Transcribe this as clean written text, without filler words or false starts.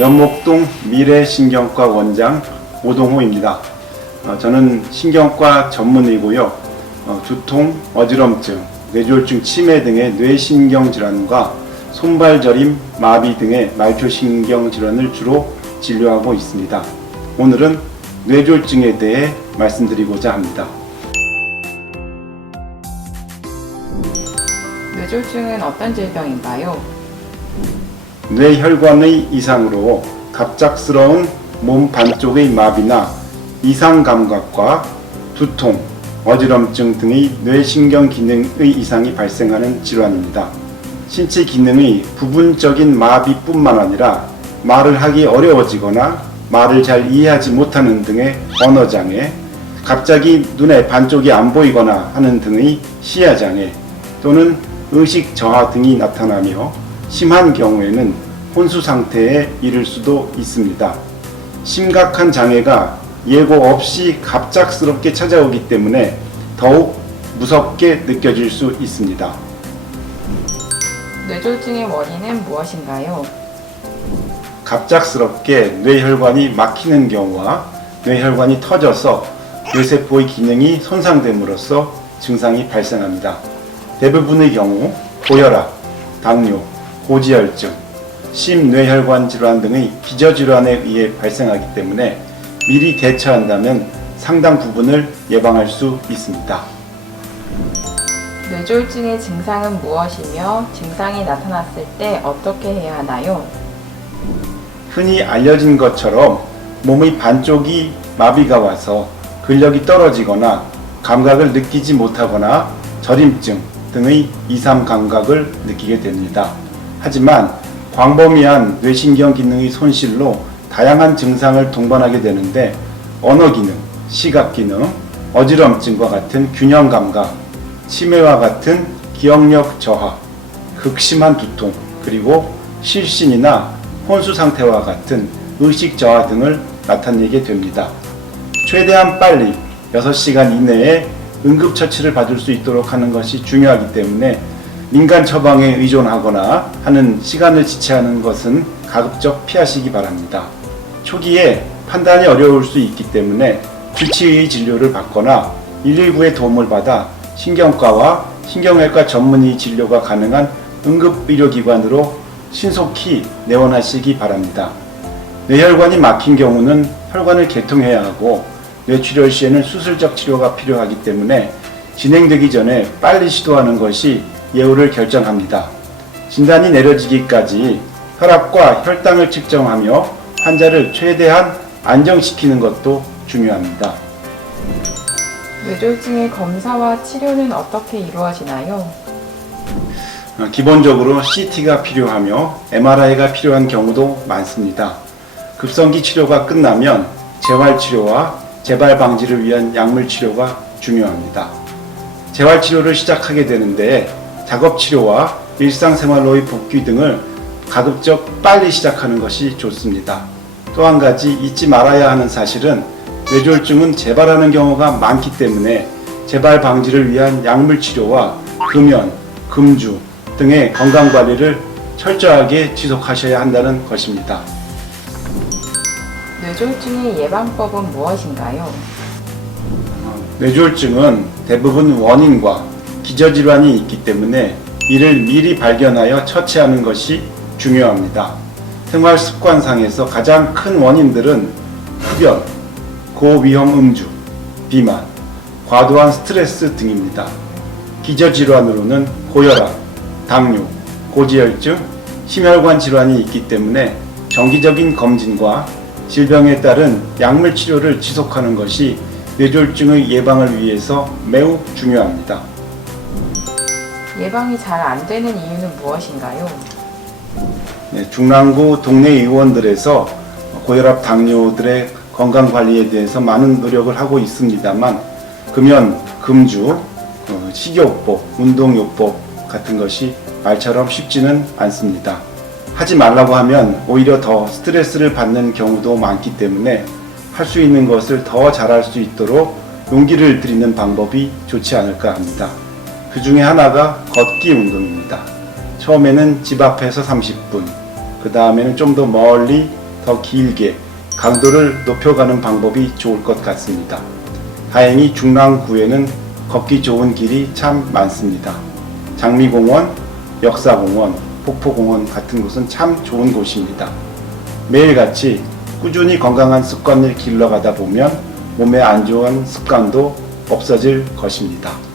면목동 미래신경과 원장 오동호입니다. 저는 신경과 전문의고요. 두통, 어지럼증, 뇌졸중 치매 등의 뇌신경 질환과 손발 저림, 마비 등의 말초신경 질환을 주로 진료하고 있습니다. 오늘은 뇌졸중에 대해 말씀드리고자 합니다. 뇌졸중은 어떤 질병인가요? 뇌혈관의 이상으로 갑작스러운 몸 반쪽의 마비나 이상 감각과 두통, 어지럼증 등의 뇌신경 기능의 이상이 발생하는 질환입니다. 신체 기능의 부분적인 마비뿐만 아니라 말을 하기 어려워지거나 말을 잘 이해하지 못하는 등의 언어장애, 갑자기 눈의 반쪽이 안 보이거나 하는 등의 시야장애 또는 의식 저하 등이 나타나며 심한 경우에는 혼수 상태에 이를 수도 있습니다. 심각한 장애가 예고 없이 갑작스럽게 찾아오기 때문에 더욱 무섭게 느껴질 수 있습니다. 뇌졸중의 원인은 무엇인가요? 갑작스럽게 뇌혈관이 막히는 경우와 뇌혈관이 터져서 뇌세포의 기능이 손상됨으로써 증상이 발생합니다. 대부분의 경우 고혈압, 당뇨, 고지혈증, 심뇌혈관 질환 등의 기저질환에 의해 발생하기 때문에 미리 대처한다면 상당 부분을 예방할 수 있습니다. 뇌졸중의 증상은 무엇이며 증상이 나타났을 때 어떻게 해야 하나요? 흔히 알려진 것처럼 몸의 반쪽이 마비가 와서 근력이 떨어지거나 감각을 느끼지 못하거나 저림증 등의 이상 감각을 느끼게 됩니다. 하지만 광범위한 뇌신경 기능의 손실로 다양한 증상을 동반하게 되는데 언어 기능, 시각 기능, 어지럼증과 같은 균형 감각, 치매와 같은 기억력 저하, 극심한 두통, 그리고 실신이나 혼수 상태와 같은 의식 저하 등을 나타내게 됩니다. 최대한 빨리 6시간 이내에 응급처치를 받을 수 있도록 하는 것이 중요하기 때문에 민간 처방에 의존하거나 하는 시간을 지체하는 것은 가급적 피하시기 바랍니다. 초기에 판단이 어려울 수 있기 때문에 주치의 진료를 받거나 119의 도움을 받아 신경과와 신경외과 전문의 진료가 가능한 응급의료기관으로 신속히 내원하시기 바랍니다. 뇌혈관이 막힌 경우는 혈관을 개통해야 하고 뇌출혈 시에는 수술적 치료가 필요하기 때문에 진행되기 전에 빨리 시도하는 것이 예후를 결정합니다. 진단이 내려지기까지 혈압과 혈당을 측정하며 환자를 최대한 안정시키는 것도 중요합니다. 뇌졸중의 검사와 치료는 어떻게 이루어지나요? 기본적으로 CT가 필요하며 MRI가 필요한 경우도 많습니다. 급성기 치료가 끝나면 재활치료와 재발 방지를 위한 약물 치료가 중요합니다. 재활치료를 시작하게 되는데 작업치료와 일상생활로의 복귀 등을 가급적 빨리 시작하는 것이 좋습니다. 또 한 가지 잊지 말아야 하는 사실은 뇌졸중은 재발하는 경우가 많기 때문에 재발 방지를 위한 약물 치료와 금연, 금주 등의 건강관리를 철저하게 지속하셔야 한다는 것입니다. 뇌졸중의 예방법은 무엇인가요? 뇌졸중은 대부분 원인과 기저질환이 있기 때문에 이를 미리 발견하여 처치하는 것이 중요합니다. 생활 습관상에서 가장 큰 원인들은 흡연, 고위험 음주, 비만, 과도한 스트레스 등입니다. 기저질환으로는 고혈압, 당뇨, 고지혈증, 심혈관 질환이 있기 때문에 정기적인 검진과 질병에 따른 약물 치료를 지속하는 것이 뇌졸중의 예방을 위해서 매우 중요합니다. 예방이 잘 안 되는 이유는 무엇인가요? 중랑구 동네 의원들에서 고혈압, 당뇨들의 건강관리에 대해서 많은 노력을 하고 있습니다만 금연, 금주, 식이요법, 운동요법 같은 것이 말처럼 쉽지는 않습니다. 하지 말라고 하면 오히려 더 스트레스를 받는 경우도 많기 때문에 할 수 있는 것을 더 잘할 수 있도록 용기를 드리는 방법이 좋지 않을까 합니다. 그 중에 하나가 걷기 운동입니다. 처음에는 집 앞에서 30분, 그 다음에는 좀 더 멀리 더 길게 강도를 높여가는 방법이 좋을 것 같습니다. 다행히 중랑구에는 걷기 좋은 길이 참 많습니다. 장미공원, 역사공원, 폭포공원 같은 곳은 참 좋은 곳입니다. 매일같이 꾸준히 건강한 습관을 길러가다 보면 몸에 안 좋은 습관도 없어질 것입니다.